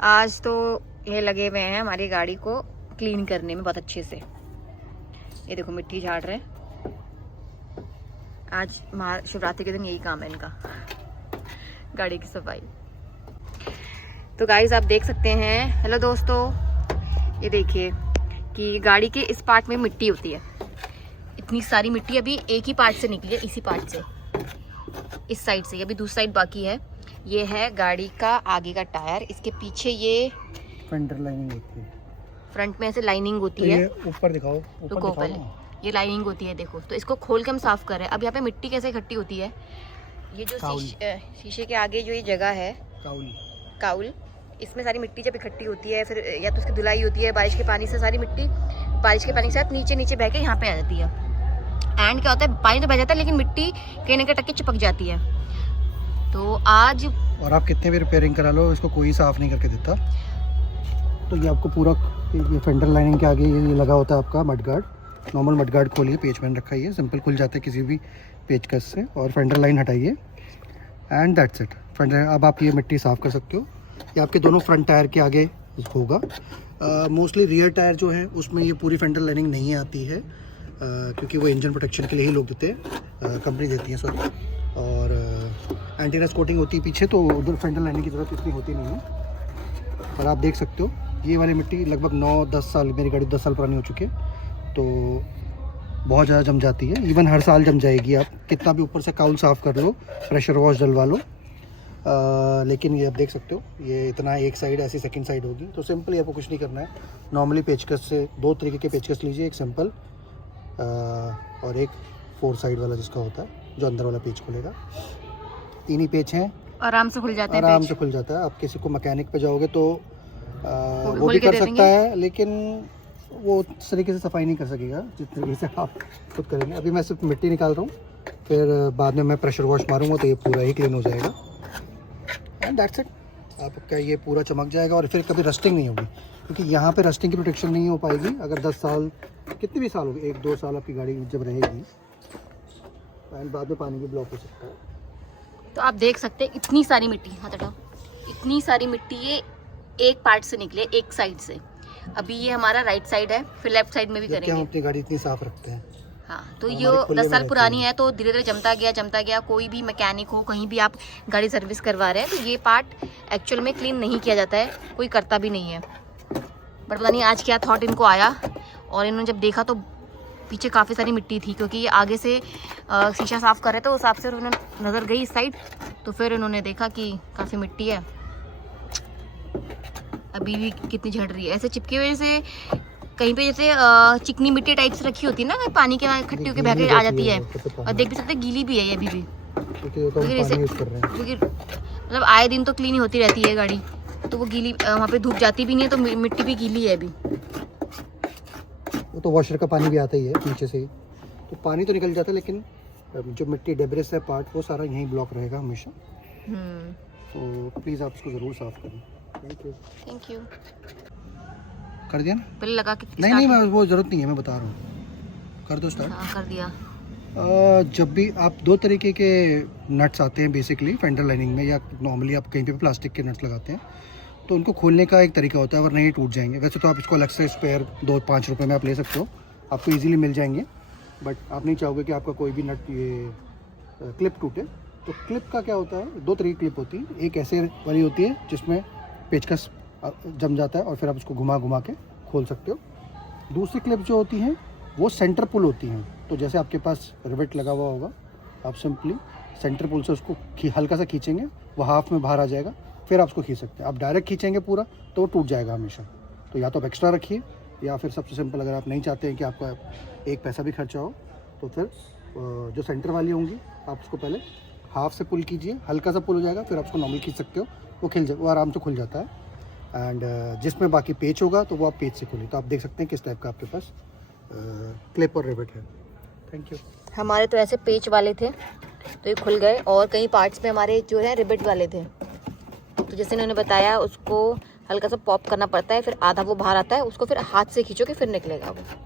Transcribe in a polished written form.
आज तो ये लगे हुए हैं हमारी गाड़ी को क्लीन करने में बहुत अच्छे से। ये देखो मिट्टी झाड़ रहे हैं। आज शिवरात्रि के दिन यही काम है इनका, गाड़ी की सफाई। तो गाइस आप देख सकते हैं, हेलो दोस्तों, ये देखिए कि गाड़ी के इस पार्ट में मिट्टी होती है। इतनी सारी मिट्टी अभी एक ही पार्ट से निकली है, इसी पार्ट से, इस साइड से। अभी दूसरी साइड बाकी है। ये है गाड़ी का आगे का टायर, इसके पीछे ये फ्रंट लाइनिंग होती है, फ्रंट में ऐसे लाइनिंग होती तो है। ये ऊपर दिखाओ, रुको पहले, ये लाइनिंग होती है देखो। तो इसको खोल के हम साफ कर रहे हैं। अब यहाँ पे मिट्टी कैसे इकट्ठी होती है, ये जो शीशे के आगे जो ये जगह है काउल, इसमें सारी मिट्टी जब इकट्ठी होती है, फिर या तो उसकी धुलाई होती है बारिश के पानी से, सारी मिट्टी बारिश के पानी के साथ नीचे नीचे बह के यहाँ पे आ जाती है। एंड क्या होता है, पानी तो बह जाता है लेकिन मिट्टी कहीं ना कहीं टक के चिपक जाती है। तो आज और आप कितने भी रिपेयरिंग करा लो, इसको कोई साफ नहीं करके देता। तो ये आपको पूरा ये फेंडर लाइनिंग के आगे ये लगा होता है आपका mud guard. Normal mud guard खोलिए, पेच मैन रखा है, सिंपल खुल जाता है किसी भी पेचकस से। और फेंडर लाइन हटाइए एंड दैट्स इट। फेंडर, अब आप ये मिट्टी साफ़ कर सकते हो। ये आपके दोनों फ्रंट टायर के आगे होगा। मोस्टली रियर टायर जो है उसमें ये पूरी फेंडर लाइनिंग नहीं आती है, क्योंकि वो इंजन प्रोटेक्शन के लिए ही लोग देते हैं, कंपनी देती है सॉरी। और एंटीरस कोटिंग होती है पीछे, तो उधर फेंडर लाइनिंग की ज़रूरत इतनी होती नहीं है। और आप देख सकते हो ये वाली मिट्टी लगभग 9-10 साल, मेरी गाड़ी 10 साल पुरानी हो चुकी है, तो बहुत ज़्यादा जम जाती है। इवन हर साल जम जाएगी, आप कितना भी ऊपर से काउल साफ़ कर लो, प्रेशर वॉश डलवा लो, लेकिन ये आप देख सकते हो ये इतना एक साइड ऐसी सेकंड साइड होगी। तो सिंपली आपको कुछ नहीं करना है। नॉर्मली पेचकस से 2 तरीके के पेचकस लीजिए, एक सिंपल और एक 4 साइड वाला जिसका होता है, जो अंदर वाला पेच खुलेगा। 3 ही पेच हैं, आराम से खुल जाते हैं, आराम से खुल जाता है। आप किसी को मैकेनिक पे जाओगे तो वो भी कर सकता है, लेकिन वो उस तरीके से सफाई नहीं कर सकेगा जिस तरीके से आप खुद करेंगे। अभी मैं सिर्फ मिट्टी निकाल रहा हूँ, फिर बाद में मैं प्रेशर वॉश मारूंगा तो ये पूरा ही क्लीन हो जाएगा एंड दैट्स इट। आपका ये पूरा चमक जाएगा और फिर कभी रस्टिंग नहीं होगी, क्योंकि यहाँ पे रस्टिंग की प्रोटेक्शन नहीं हो पाएगी। अगर 10 साल, कितने भी साल हो गए, 1-2 साल आपकी गाड़ी जब रहेगी एंड बाद में पानी भी ब्लॉक हो सकता है। तो आप देख सकते हैं इतनी सारी मिट्टी, हाथ हटाओ, इतनी सारी मिट्टी ये एक पार्ट से निकले, एक साइड से। अभी ये हमारा राइट साइड है, फिर लेफ्ट साइड में भी करेंगे। हम अपनी गाड़ी इतनी साफ रखते हैं। हाँ, तो ये 10 साल पुरानी है, तो धीरे धीरे जमता गया। कोई भी मैकेनिक हो, कहीं भी आप गाड़ी सर्विस करवा रहे हैं, तो ये पार्ट एक्चुअल में क्लीन नहीं किया जाता है, कोई करता भी नहीं है। बट पता नहीं आज क्या थॉट इनको आया, और इन्होंने जब देखा तो पीछे काफ़ी सारी मिट्टी थी, क्योंकि ये आगे से शीशा साफ़ कर रहे थे, उस हिसाब से उन्होंने नज़र गई इस साइड, तो फिर इन्होंने देखा कि काफ़ी मिट्टी है। अभी भी कितनी झड़ रही है, ऐसे चिपके वजह से कहीं पे जैसे चिकनी मिट्टी टाइप से रखी होती है ना, पानी के खट्टी होकर बह के आ जाती है। और देख भी सकते गीली भी है ये अभी भी, क्योंकि मतलब आए दिन तो क्लीन ही होती रहती है गाड़ी, तो वो गीली, वहाँ पे धूप जाती भी नहीं है, तो मिट्टी भी गीली है अभी। वो तो वॉशर का पानी भी आता ही है नीचे से ही, तो पानी तो निकल जाता है, लेकिन जो मिट्टी डेब्रिस है पार्ट, वो सारा यहीं ब्लॉक रहेगा हमेशा। तो प्लीज़ आप इसको ज़रूर साफ़ करें। Thank you. कर दिया ना? पहले लगा के नहीं, मैं वो ज़रूरत नहीं है, मैं बता रहा हूँ। कर दो स्टार्ट। हाँ, कर दिया। जब भी आप 2 तरीके के नट्स आते हैं बेसिकली फेंडर लाइनिंग में, या नॉर्मली आप कहीं पे प्लास्टिक के नट्स लगाते हैं, तो उनको खोलने का एक तरीका होता है, वरना ये टूट जाएंगे। वैसे तो आप इसको अलग से स्पेयर 2-5 रुपये में आप ले सकते हो, आपको इजीली मिल जाएंगे। बट आप नहीं चाहोगे कि आपका कोई भी नट ये क्लिप टूटे। तो क्लिप का क्या होता है, 2 तरीके की क्लिप होती है। एक ऐसे वाली होती है जिसमें पेचकस जम जाता है और फिर आप उसको घुमा के खोल सकते हो। दूसरी क्लिप जो होती हैं वो सेंटर पुल होती हैं। तो जैसे आपके पास रिवेट लगा हुआ होगा, आप सिंपली सेंटर पुल से उसको हल्का सा खींचेंगे, वो हाफ में बाहर आ जाएगा, फिर आप उसको खींच सकते हैं। आप डायरेक्ट खींचेंगे पूरा तो वो टूट जाएगा हमेशा। तो या तो आप एक्स्ट्रा रखिए, या फिर सबसे सिंपल, अगर आप नहीं चाहते हैं कि आपका एक पैसा भी खर्चा हो, तो फिर जो सेंटर वाली होंगी आप उसको पहले हाफ से पुल कीजिए, हल्का सा पुल हो जाएगा, फिर आप उसको नॉर्मल खींच सकते हो, वो आराम से खुल जाता है। एंड जिसमें बाकी पेच होगा तो वो आप पेच से खोलिए। तो आप देख सकते हैं किस टाइप का आपके पास क्लिप और रिवेट है। Thank you. हमारे तो ऐसे पेच वाले थे तो ये खुल गए, और कई पार्ट्स में हमारे जो है रिवेट वाले थे, तो जैसे इन्होंने बताया उसको हल्का सा पॉप करना पड़ता है, फिर आधा वो बाहर आता है, उसको फिर हाथ से खींचोगे फिर निकलेगा वो।